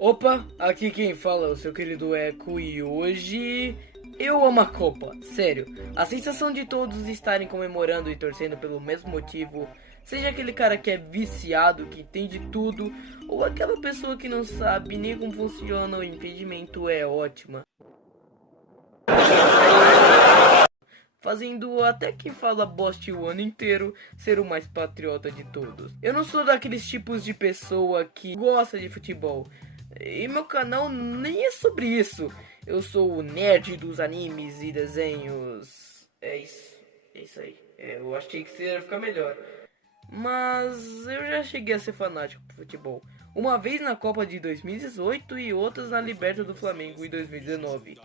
Opa, aqui quem fala é o seu querido Eco e hoje eu amo a Copa, sério. A sensação de todos estarem comemorando e torcendo pelo mesmo motivo, seja aquele cara que é viciado, que entende tudo, ou aquela pessoa que não sabe nem como funciona o impedimento, é ótima. Fazendo até quem fala boste o ano inteiro ser o mais patriota de todos. Eu não sou daqueles tipos de pessoa que gosta de futebol. E meu canal nem é sobre isso. Eu sou o nerd dos animes e desenhos. É isso aí. Eu achei que ia ficar melhor. Mas eu já cheguei a ser fanático por futebol. Uma vez na Copa de 2018 e outras na Liberta do Flamengo em 2019.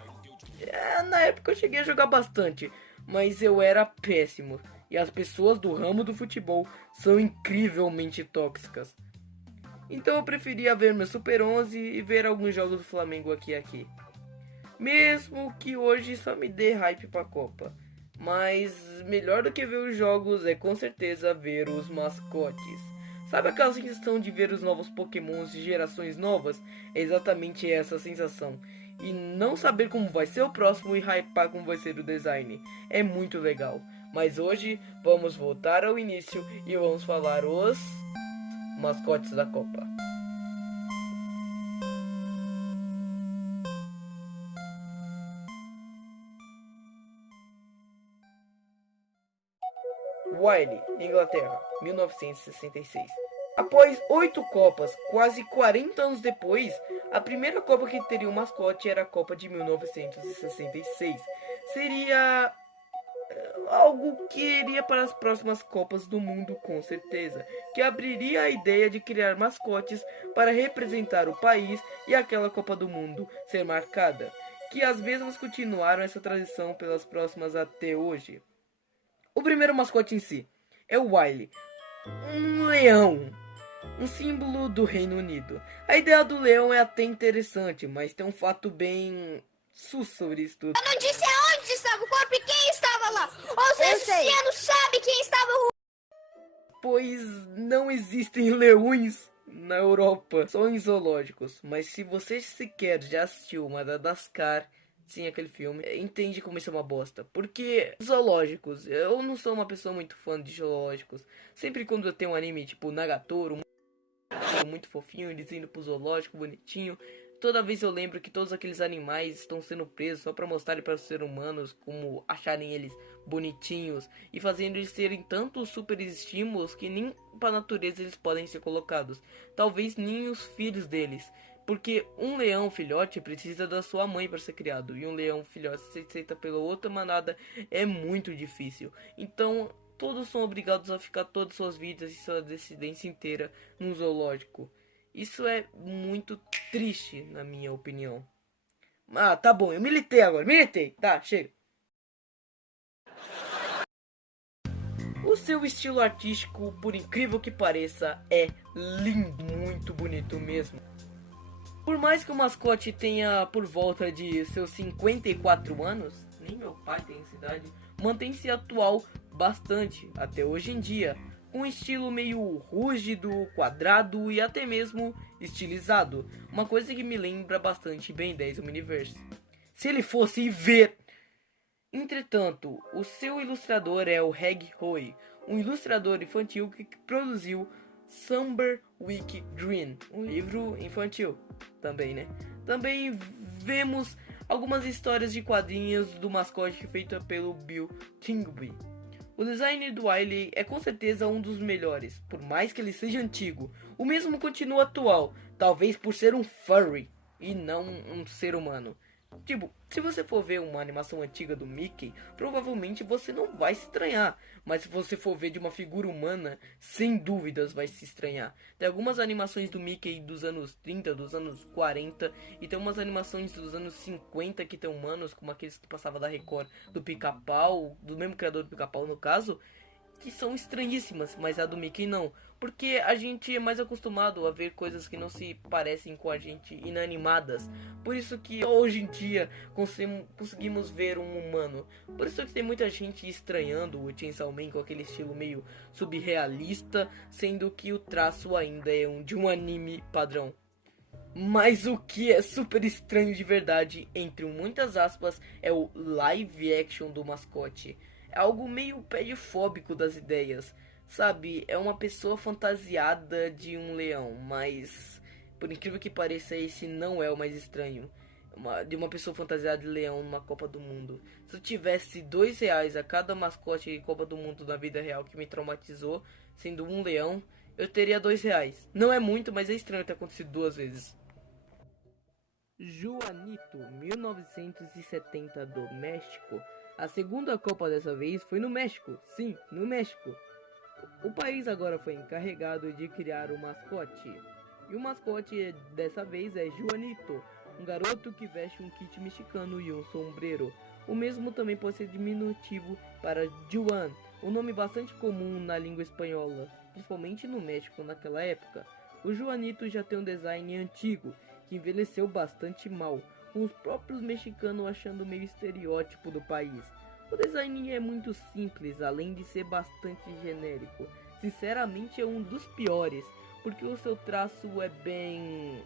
Na época eu cheguei a jogar bastante, mas eu era péssimo. E as pessoas do ramo do futebol são incrivelmente tóxicas. Então eu preferia ver meu Super 11 e ver alguns jogos do Flamengo aqui e aqui. Mesmo que hoje só me dê hype pra Copa. Mas melhor do que ver os jogos é com certeza ver os mascotes. Sabe aquela sensação de ver os novos pokémons de gerações novas? É exatamente essa sensação. E não saber como vai ser o próximo e hypar como vai ser o design. É muito legal. Mas hoje vamos voltar ao início e vamos falar os mascotes da Copa. Wiley, Inglaterra, 1966. Após 8 Copas, quase 40 anos depois, a primeira Copa que teria um mascote era a Copa de 1966. Seria algo que iria para as próximas Copas do Mundo, com certeza, que abriria a ideia de criar mascotes para representar o país e aquela Copa do Mundo ser marcada, que as mesmas continuaram essa tradição pelas próximas até hoje. O primeiro mascote em si é o Wiley, um leão, um símbolo do Reino Unido. A ideia do leão é até interessante, mas tem um fato bem sus sobre isso tudo. Eu não disse aonde estava o corpo e quem estava lá. Ou seja, o Ciano sabe quem estava. Pois não existem leões na Europa, só em zoológicos. Mas se você sequer já assistiu Madagascar, sim, aquele filme, entende como isso é uma bosta. Porque zoológicos, eu não sou uma pessoa muito fã de zoológicos. Sempre quando eu tenho um anime tipo Nagatoro, muito fofinho, eles indo pro zoológico, bonitinho. Toda vez eu lembro que todos aqueles animais estão sendo presos só para mostrarem para os seres humanos como acharem eles bonitinhos e fazendo eles serem tantos super estímulos que nem para a natureza eles podem ser colocados. Talvez nem os filhos deles. Porque um leão filhote precisa da sua mãe para ser criado. E um leão filhote ser aceita pela outra manada é muito difícil. Então todos são obrigados a ficar todas suas vidas e sua descendência inteira num zoológico. Isso é muito triste, na minha opinião. Ah, tá bom, eu militei agora, militei. Tá, chega. O seu estilo artístico, por incrível que pareça, é lindo, muito bonito mesmo. Por mais que o mascote tenha por volta de seus 54 anos, nem meu pai tem essa idade, mantém-se atual bastante até hoje em dia, com um estilo meio rústico, quadrado e até mesmo estilizado, uma coisa que me lembra bastante Ben 10 Omniverse. Se ele fosse ver... Entretanto, o seu ilustrador é o Reg Hoy, um ilustrador infantil que produziu Summer Week Dream, um livro infantil também, né? Também vemos algumas histórias de quadrinhos do mascote feita pelo Bill Tingby. O design do Wiley é com certeza um dos melhores, por mais que ele seja antigo. O mesmo continua atual, talvez por ser um furry e não um ser humano. Tipo, se você for ver uma animação antiga do Mickey, provavelmente você não vai se estranhar. Mas se você for ver de uma figura humana, sem dúvidas vai se estranhar. Tem algumas animações do Mickey dos anos 30, dos anos 40, e tem umas animações dos anos 50 que tem humanos, como aqueles que passavam da Record, do Pica-Pau, do mesmo criador do Pica-Pau no caso, que são estranhíssimas, mas a do Mickey não. Porque a gente é mais acostumado a ver coisas que não se parecem com a gente inanimadas. Por isso que hoje em dia conseguimos ver um humano. Por isso que tem muita gente estranhando o Chainsaw Man com aquele estilo meio subrealista, sendo que o traço ainda é de um anime padrão. Mas o que é super estranho de verdade, entre muitas aspas, é o live action do mascote. É algo meio pedofóbico das ideias. Sabe, é uma pessoa fantasiada de um leão, mas por incrível que pareça, esse não é o mais estranho. De uma pessoa fantasiada de leão numa Copa do Mundo. Se eu tivesse R$ 2 a cada mascote de Copa do Mundo na vida real que me traumatizou, sendo um leão, eu teria R$ 2. Não é muito, mas é estranho ter acontecido 2 vezes. Juanito, 1970 do México. A segunda Copa dessa vez foi no México. Sim, no México. O país agora foi encarregado de criar o mascote. E o mascote dessa vez é Juanito, um garoto que veste um kit mexicano e um sombreiro. O mesmo também pode ser diminutivo para Juan, um nome bastante comum na língua espanhola, principalmente no México naquela época. O Juanito já tem um design antigo, que envelheceu bastante mal, com os próprios mexicanos achando meio estereótipo do país. O design é muito simples, além de ser bastante genérico. Sinceramente é um dos piores, porque o seu traço é bem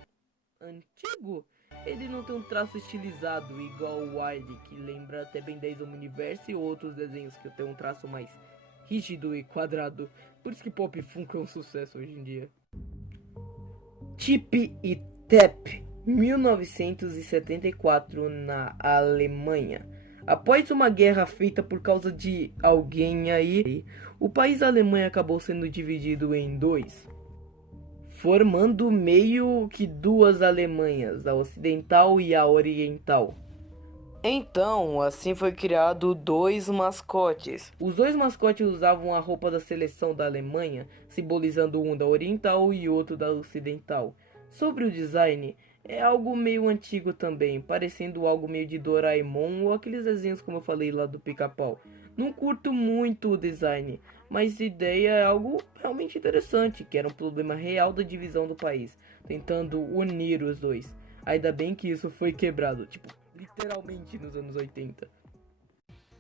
antigo. Ele não tem um traço estilizado igual o Wiley, que lembra até Ben 10 Omniverse e outros desenhos que tem um traço mais rígido e quadrado. Por isso que Pop Funko é um sucesso hoje em dia. Chip e Tap, 1974 na Alemanha. Após uma guerra feita por causa de alguém aí, o país Alemanha acabou sendo dividido em dois, formando meio que duas Alemanhas, a ocidental e a oriental. Então, assim foi criado dois mascotes. Os dois mascotes usavam a roupa da seleção da Alemanha, simbolizando um da oriental e outro da ocidental. Sobre o design, é algo meio antigo também, parecendo algo meio de Doraemon ou aqueles desenhos como eu falei lá do Pica-Pau. Não curto muito o design, mas a ideia é algo realmente interessante, que era um problema real da divisão do país, tentando unir os dois. Ainda bem que isso foi quebrado, literalmente nos anos 80.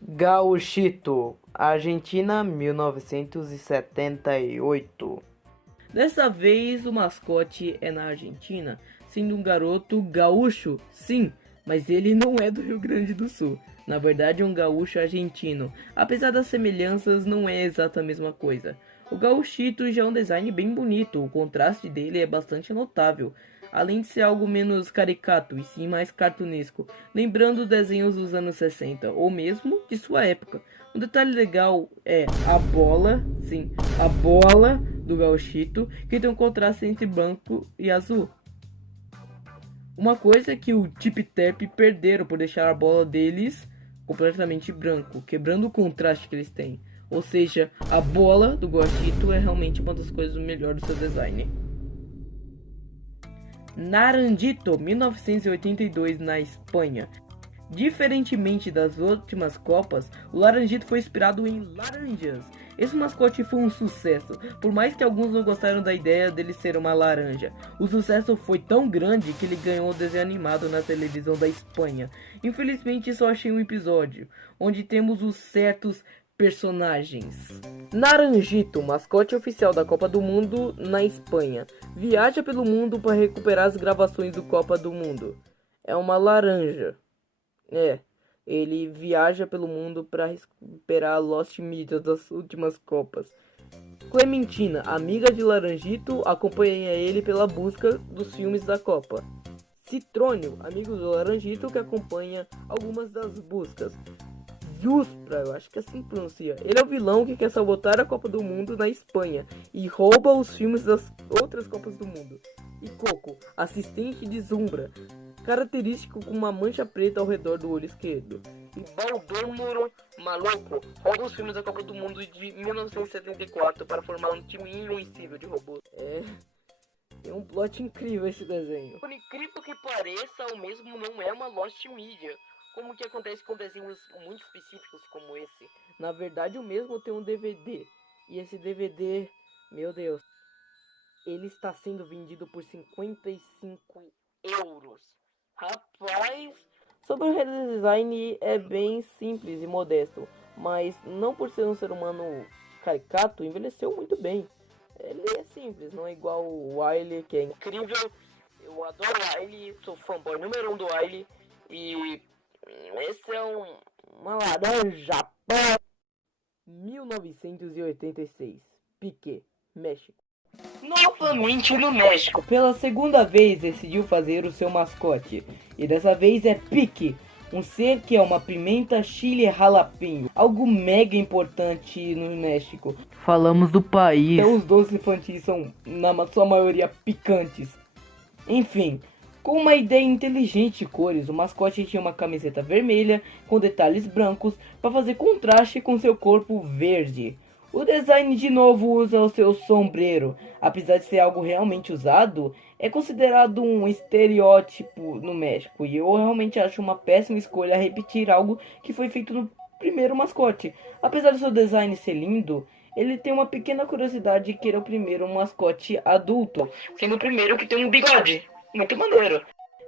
Gauchito, Argentina, 1978. Dessa vez o mascote é na Argentina, sendo um garoto gaúcho, sim, mas ele não é do Rio Grande do Sul. Na verdade é um gaúcho argentino, apesar das semelhanças não é exata a mesma coisa. O gauchito já é um design bem bonito, o contraste dele é bastante notável, além de ser algo menos caricato e sim mais cartunesco, lembrando desenhos dos anos 60 ou mesmo de sua época. Um detalhe legal é a bola, sim, a bola do gauchito, que tem um contraste entre branco e azul. Uma coisa é que o Tip Tap perderam por deixar a bola deles completamente branco, quebrando o contraste que eles têm. Ou seja, a bola do gauchito é realmente uma das coisas melhores do seu design. Naranjito, 1982 na Espanha. Diferentemente das últimas copas, o Laranjito foi inspirado em laranjas. Esse mascote foi um sucesso, por mais que alguns não gostaram da ideia dele ser uma laranja. O sucesso foi tão grande que ele ganhou o desenho animado na televisão da Espanha. Infelizmente só achei um episódio, onde temos os certos personagens. Naranjito, mascote oficial da Copa do Mundo na Espanha, viaja pelo mundo para recuperar as gravações do Copa do Mundo. É uma laranja. Ele viaja pelo mundo para recuperar a Lost Media das últimas Copas. Clementina, amiga de Laranjito, acompanha ele pela busca dos filmes da Copa. Citrônio, amigo do Laranjito, que acompanha algumas das buscas. Juspra, eu acho que assim pronuncia. Ele é o vilão que quer sabotar a Copa do Mundo na Espanha e rouba os filmes das outras Copas do Mundo. E Coco, assistente de Zumbra, característico com uma mancha preta ao redor do olho esquerdo. E Baldômoro, maluco, rouba os filmes da Copa do Mundo de 1974 para formar um time invencível de robôs. Tem um plot incrível esse desenho. Por incrível que pareça, o mesmo não é uma Lost Media, como que acontece com desenhos muito específicos como esse. Na verdade, o mesmo tem um DVD, e esse DVD, meu Deus, ele está sendo vendido por 55 euros. Rapaz, sobre o redesign é bem simples e modesto, mas não por ser um ser humano caricato, envelheceu muito bem. Ele é simples, não é igual o Wiley, que é incrível. Eu eu adoro o Wiley, sou fanboy número 1 do Wiley. E esse é uma laranja 1986, Piqué, México. Novamente no México, pela segunda vez decidiu fazer o seu mascote. E dessa vez é Pique, um ser que é uma pimenta chile jalapeño, algo mega importante no México. Falamos do país. Então os doces infantis são, na sua maioria, picantes. Enfim, com uma ideia inteligente de cores, o mascote tinha uma camiseta vermelha com detalhes brancos para fazer contraste com seu corpo verde. O design de novo usa o seu sombreiro. Apesar de ser algo realmente usado, é considerado um estereótipo no México. E eu realmente acho uma péssima escolha repetir algo que foi feito no primeiro mascote. Apesar do seu design ser lindo, ele tem uma pequena curiosidade de que ele é o primeiro mascote adulto, sendo o primeiro que tem um bigode. Muito maneiro.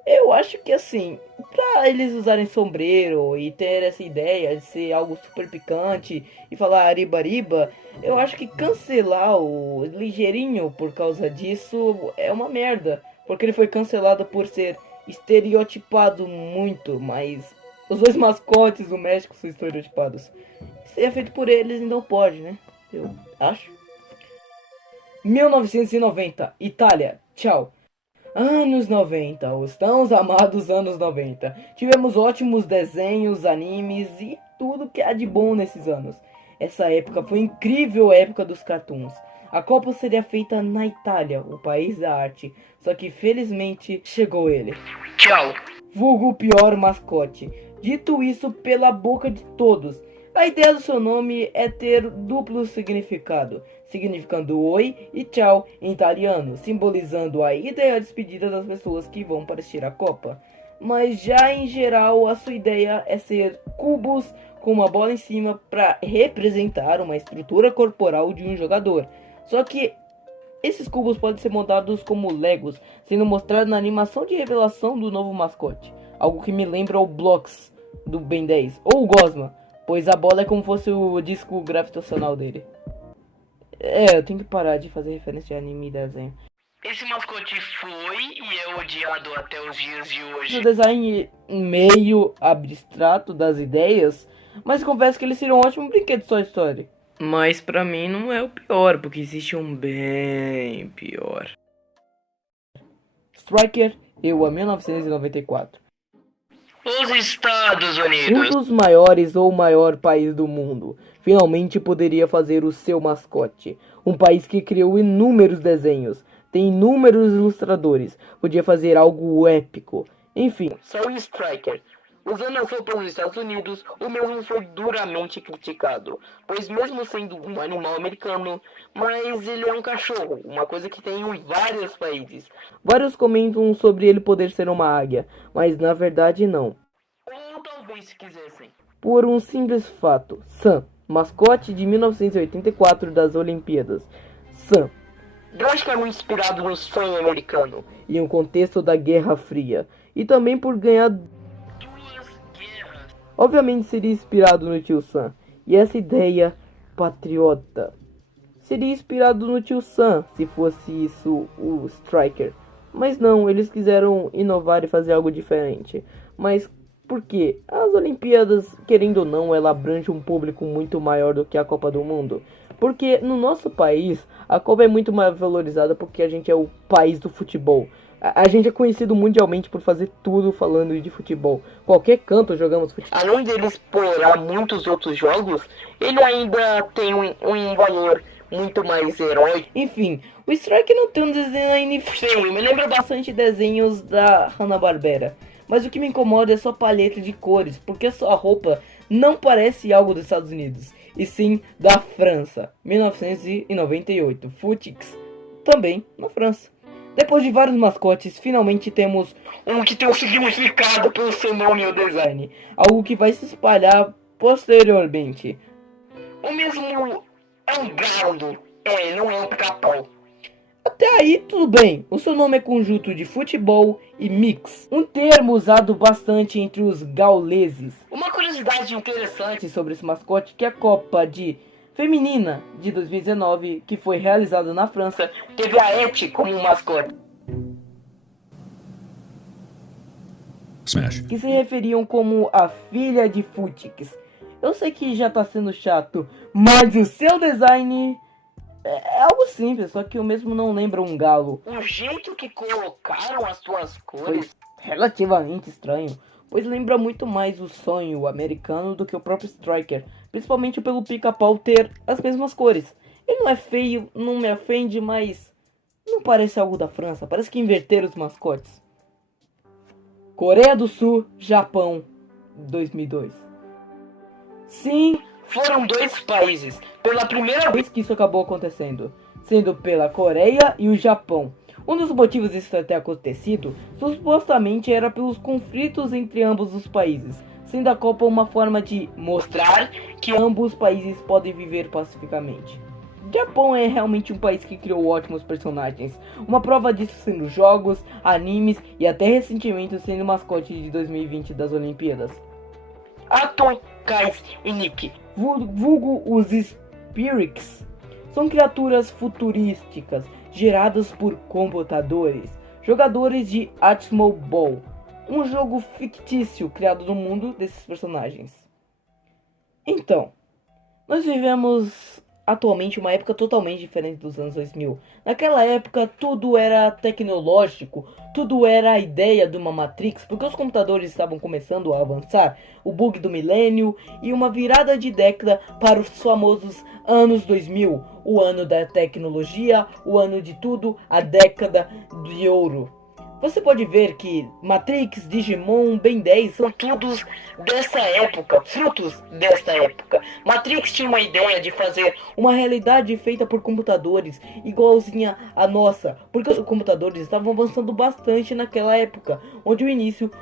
Eu acho que assim, pra eles usarem sombreiro e ter essa ideia de ser algo super picante e falar ariba-riba, eu acho que cancelar o Ligeirinho por causa disso é uma merda. Porque ele foi cancelado por ser estereotipado muito, mas os dois mascotes do México são estereotipados. Se é feito por eles, então pode, né? Eu acho. 1990, Itália, tchau. Anos 90, os tão amados anos 90. Tivemos ótimos desenhos, animes e tudo que há de bom nesses anos. Essa época foi incrível, a época dos cartoons. A Copa seria feita na Itália, o país da arte. Só que felizmente chegou ele. Tchau. Vulgo pior mascote. Dito isso pela boca de todos. A ideia do seu nome é ter duplo significado, significando oi e tchau em italiano, simbolizando a ida e a despedida das pessoas que vão para assistir a Copa. Mas já em geral, a sua ideia é ser cubos com uma bola em cima para representar uma estrutura corporal de um jogador. Só que esses cubos podem ser montados como Legos, sendo mostrado na animação de revelação do novo mascote. Algo que me lembra o Blocks do Ben 10 ou o Gosma, pois a bola é como fosse o disco gravitacional dele. Eu tenho que parar de fazer referência de anime e desenho. Esse mascote foi e é odiado até os dias de hoje. O design meio abstrato das ideias, mas confesso que ele seria um ótimo brinquedo de Toy Story. Mas pra mim não é o pior, porque existe um bem pior. Striker, EUA 1994. Os Estados Unidos, um dos maiores ou maior país do mundo, finalmente poderia fazer o seu mascote. Um país que criou inúmeros desenhos, tem inúmeros ilustradores, podia fazer algo épico. Enfim, saiu Striker. Usando as roupas dos Estados Unidos, o mesmo foi duramente criticado, pois mesmo sendo um animal americano, mas ele é um cachorro, uma coisa que tem em vários países. Vários comentam sobre ele poder ser uma águia, mas na verdade não. Ou talvez se quisessem. Por um simples fato, Sam, mascote de 1984 das Olimpíadas. Sam, drasticamente inspirado no sonho americano, em um contexto da Guerra Fria, e também por ganhar... Obviamente seria inspirado no Tio Sam, e essa ideia patriota seria inspirado no Tio Sam, se fosse isso o Striker. Mas não, eles quiseram inovar e fazer algo diferente. Mas por quê? As Olimpíadas, querendo ou não, ela abrange um público muito maior do que a Copa do Mundo. Porque no nosso país, a Copa é muito mais valorizada porque a gente é o país do futebol. A gente é conhecido mundialmente por fazer tudo falando de futebol. Qualquer canto jogamos futebol. Além dele explorar muitos outros jogos, ele ainda tem um valor muito mais heróico. Enfim, o Strike não tem um design feio, me lembra bastante desenhos da Hanna-Barbera. Mas o que me incomoda é sua paleta de cores, porque sua roupa não parece algo dos Estados Unidos, e sim da França. 1998, Footix, também na França. Depois de vários mascotes, finalmente temos um que tem um significado pelo seu nome e o design. Algo que vai se espalhar posteriormente. O mesmo é um galo, não é um pica-pau. Até aí tudo bem, o seu nome é conjunto de futebol e mix, um termo usado bastante entre os gauleses. Uma curiosidade interessante sobre esse mascote é que a Copa Feminina de 2019, que foi realizada na França, teve a Et como mascote. Smash. que se referiam como a filha de Futix. Eu sei que já tá sendo chato, mas o seu design é algo simples, só que eu mesmo não lembro um galo. O jeito que colocaram as suas cores foi relativamente estranho, pois lembra muito mais o sonho americano do que o próprio Striker, principalmente pelo pica-pau ter as mesmas cores. Ele não é feio, não me ofende, mas não parece algo da França, parece que inverteram os mascotes. Coreia do Sul, Japão, 2002. Sim, foram dois países, pela primeira vez que isso acabou acontecendo, sendo pela Coreia e o Japão. Um dos motivos disso ter acontecido, supostamente era pelos conflitos entre ambos os países, sendo a Copa uma forma de mostrar que ambos os países podem viver pacificamente. O Japão é realmente um país que criou ótimos personagens, uma prova disso sendo jogos, animes e até recentemente sendo mascote de 2020 das Olimpíadas. Atom, Kais e Nick, vulgo os Spirits, são criaturas futurísticas geradas por computadores, jogadores de Atmo Ball, um jogo fictício criado no mundo desses personagens. Então, nós vivemos atualmente uma época totalmente diferente dos anos 2000. Naquela época tudo era tecnológico, tudo era a ideia de uma Matrix, porque os computadores estavam começando a avançar, o bug do milênio e uma virada de década para os famosos anos 2000, o ano da tecnologia, o ano de tudo, a década de ouro. Você pode ver que Matrix, Digimon, Ben 10 são todos dessa época, frutos dessa época. Matrix tinha uma ideia de fazer uma realidade feita por computadores igualzinha à nossa, porque os computadores estavam avançando bastante naquela época, onde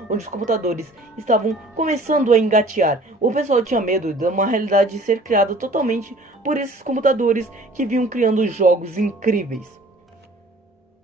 os computadores estavam começando a engatear. O pessoal tinha medo de uma realidade ser criada totalmente por esses computadores que vinham criando jogos incríveis.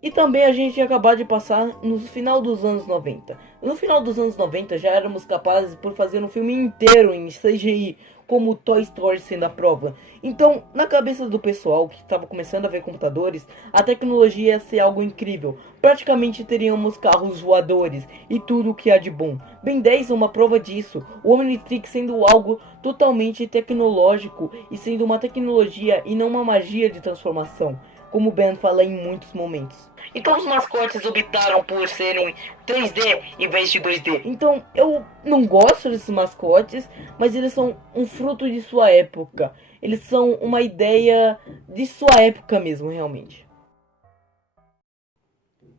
E também a gente ia acabar de passar no final dos anos 90. No final dos anos 90 já éramos capazes por fazer um filme inteiro em CGI, como Toy Story sendo a prova. Então, na cabeça do pessoal que estava começando a ver computadores, a tecnologia ia ser algo incrível. Praticamente teríamos carros voadores e tudo o que há de bom. Ben 10 é uma prova disso, o Omnitrix sendo algo totalmente tecnológico e sendo uma tecnologia e não uma magia de transformação, como o Ben fala em muitos momentos. Então os mascotes optaram por serem 3D em vez de 2D. Então eu não gosto desses mascotes, mas eles são um fruto de sua época. Eles são uma ideia de sua época mesmo, realmente.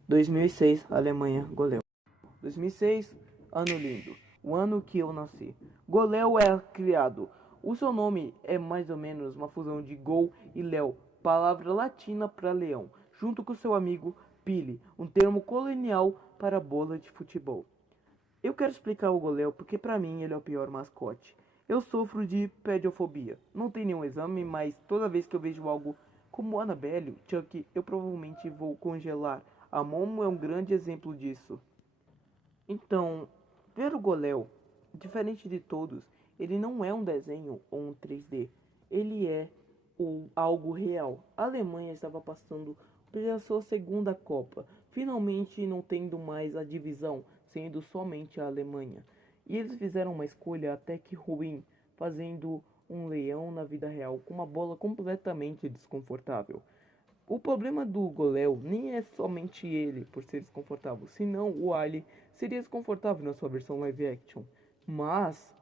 2006, Alemanha, Goléu. 2006, ano lindo. O ano que eu nasci. Goléu é criado. O seu nome é mais ou menos uma fusão de Gol e Léo, palavra latina para leão, junto com seu amigo Pili, um termo colonial para bola de futebol. Eu quero explicar o Goléu porque para mim ele é o pior mascote. Eu sofro de pedofobia. Não tem nenhum exame, mas toda vez que eu vejo algo como Annabelle, Chuck, eu provavelmente vou congelar. A Momo é um grande exemplo disso. Então, ver o Goléu, diferente de todos, ele não é um desenho ou um 3D. Ele é algo real. A Alemanha estava passando pela sua segunda Copa, finalmente não tendo mais a divisão, sendo somente a Alemanha. E eles fizeram uma escolha até que ruim, fazendo um leão na vida real com uma bola completamente desconfortável. O problema do Goléu nem é somente ele por ser desconfortável, senão o Ali seria desconfortável na sua versão live action. Mas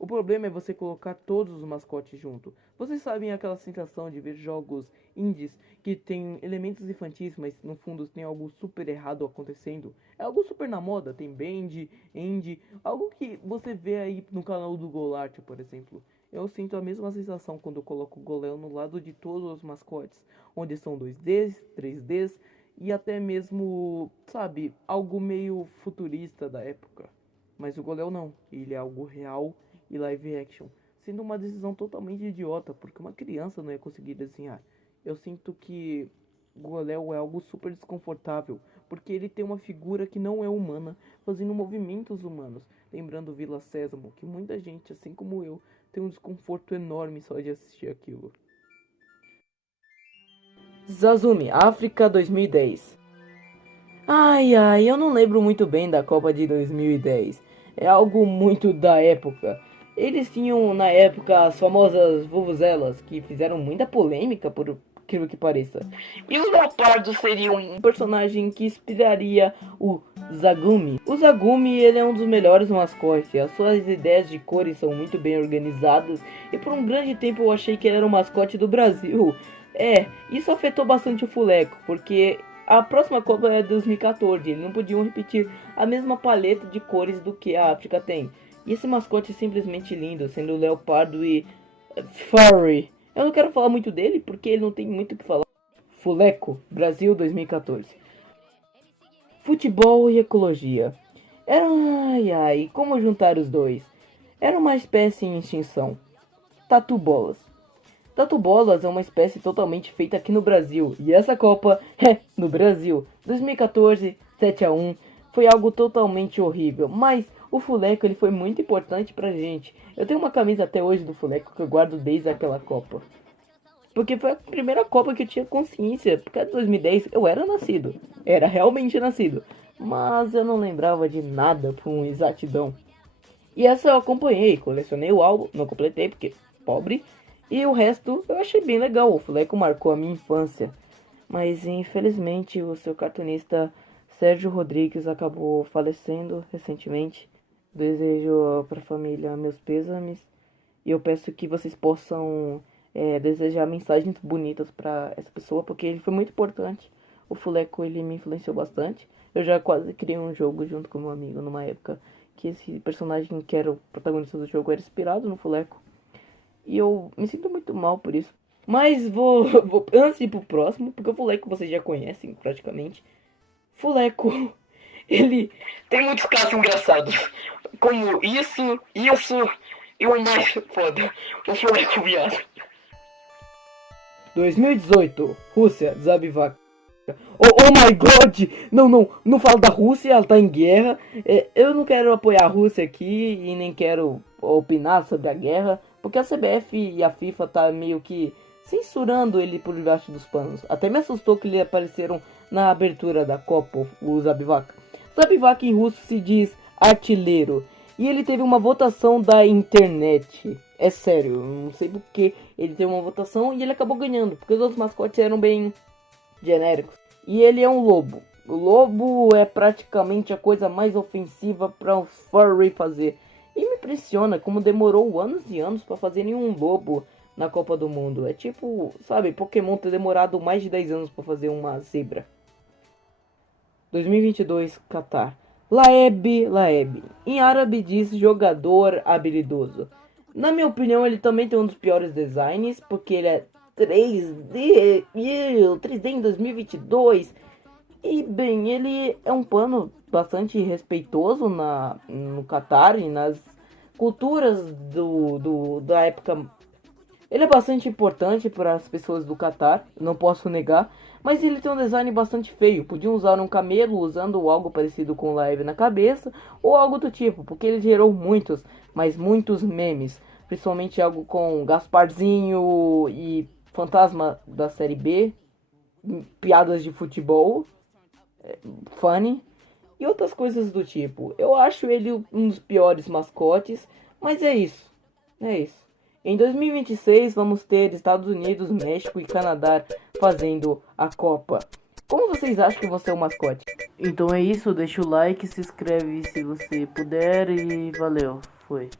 o problema é você colocar todos os mascotes junto. Vocês sabem aquela sensação de ver jogos indies que tem elementos infantis, mas no fundo tem algo super errado acontecendo? É algo super na moda, tem band, indie, algo que você vê aí no canal do Golart, por exemplo. Eu sinto a mesma sensação quando eu coloco o Goléu no lado de todos os mascotes, onde são 2Ds, 3Ds e até mesmo, sabe, algo meio futurista da época. Mas o Goléu não, ele é algo real e live action, sendo uma decisão totalmente idiota, porque uma criança não ia conseguir desenhar. Eu sinto que Goléu é algo super desconfortável, porque ele tem uma figura que não é humana, fazendo movimentos humanos, lembrando Vila Sésamo, que muita gente, assim como eu, tem um desconforto enorme só de assistir aquilo. Zazumi, África 2010. Ai, eu não lembro muito bem da Copa de 2010. É algo muito da época. Eles tinham na época as famosas vuvuzelas que fizeram muita polêmica, por incrível que pareça. E o Leopardo seria um personagem que inspiraria o Zagumi. O Zagumi, ele é um dos melhores mascotes. As suas ideias de cores são muito bem organizadas e por um grande tempo eu achei que ele era o mascote do Brasil. Isso afetou bastante o Fuleco, porque a próxima Copa é 2014, eles não podiam repetir a mesma paleta de cores do que a África tem. E esse mascote é simplesmente lindo, sendo o Leopardo e Furry. Eu não quero falar muito dele, porque ele não tem muito o que falar. Fuleco, Brasil 2014. Futebol e ecologia. Como juntar os dois? Era uma espécie em extinção. Tatu bolas. Tatu bolas é uma espécie totalmente feita aqui no Brasil. E essa Copa é no Brasil. 2014, 7-1. Foi algo totalmente horrível. Mas o Fuleco ele foi muito importante pra gente. Eu tenho uma camisa até hoje do Fuleco que eu guardo desde aquela Copa. Porque foi a primeira Copa que eu tinha consciência. Porque em 2010 eu era nascido. Era realmente nascido. Mas eu não lembrava de nada com exatidão. E essa eu acompanhei. Colecionei o álbum. Não completei porque pobre. E o resto eu achei bem legal. O Fuleco marcou a minha infância. Mas infelizmente o seu cartunista Sérgio Rodrigues acabou falecendo recentemente. Desejo para a família meus pêsames. E eu peço que vocês possam desejar mensagens bonitas para essa pessoa. Porque ele foi muito importante. O Fuleco ele me influenciou bastante. Eu já quase criei um jogo junto com meu amigo numa época que esse personagem que era o protagonista do jogo era inspirado no Fuleco. E eu me sinto muito mal por isso. Mas vou antes de ir pro próximo, porque o Fuleco vocês já conhecem praticamente. Fuleco, ele tem muitos casos engraçados. Como isso e o mais foda, o Fuleco viado. 2018, Rússia, Zabivak. Oh my god! Não falo da Rússia, ela tá em guerra. Eu não quero apoiar a Rússia aqui e nem quero opinar sobre a guerra. Porque a CBF e a FIFA tá meio que censurando ele por debaixo dos panos. Até me assustou que eles apareceram na abertura da Copa, o Zabivak. Zabivak em russo se diz artilheiro. E ele teve uma votação da internet. É sério, eu não sei porque ele teve uma votação e ele acabou ganhando. Porque os outros mascotes eram bem genéricos. E ele é um lobo. O lobo é praticamente a coisa mais ofensiva para um furry fazer. E me impressiona como demorou anos e anos para fazerem um lobo na Copa do Mundo. É tipo, sabe, Pokémon ter demorado mais de 10 anos para fazer uma zebra. 2022, Qatar. Laeb. Em árabe diz jogador habilidoso. Na minha opinião, ele também tem um dos piores designs, porque ele é 3D em 2022. E bem, ele é um pano bastante respeitoso no Qatar e nas culturas da época. Ele é bastante importante para as pessoas do Qatar, não posso negar. Mas ele tem um design bastante feio. Podiam usar um camelo usando algo parecido com Live na cabeça ou algo do tipo, porque ele gerou muitos memes. Principalmente algo com Gasparzinho e Fantasma da série B, piadas de futebol, funny e outras coisas do tipo. Eu acho ele um dos piores mascotes, mas é isso. Em 2026 vamos ter Estados Unidos, México e Canadá fazendo a Copa. Como vocês acham que vão ser o mascote? Então é isso, deixa o like, se inscreve se você puder e valeu, foi.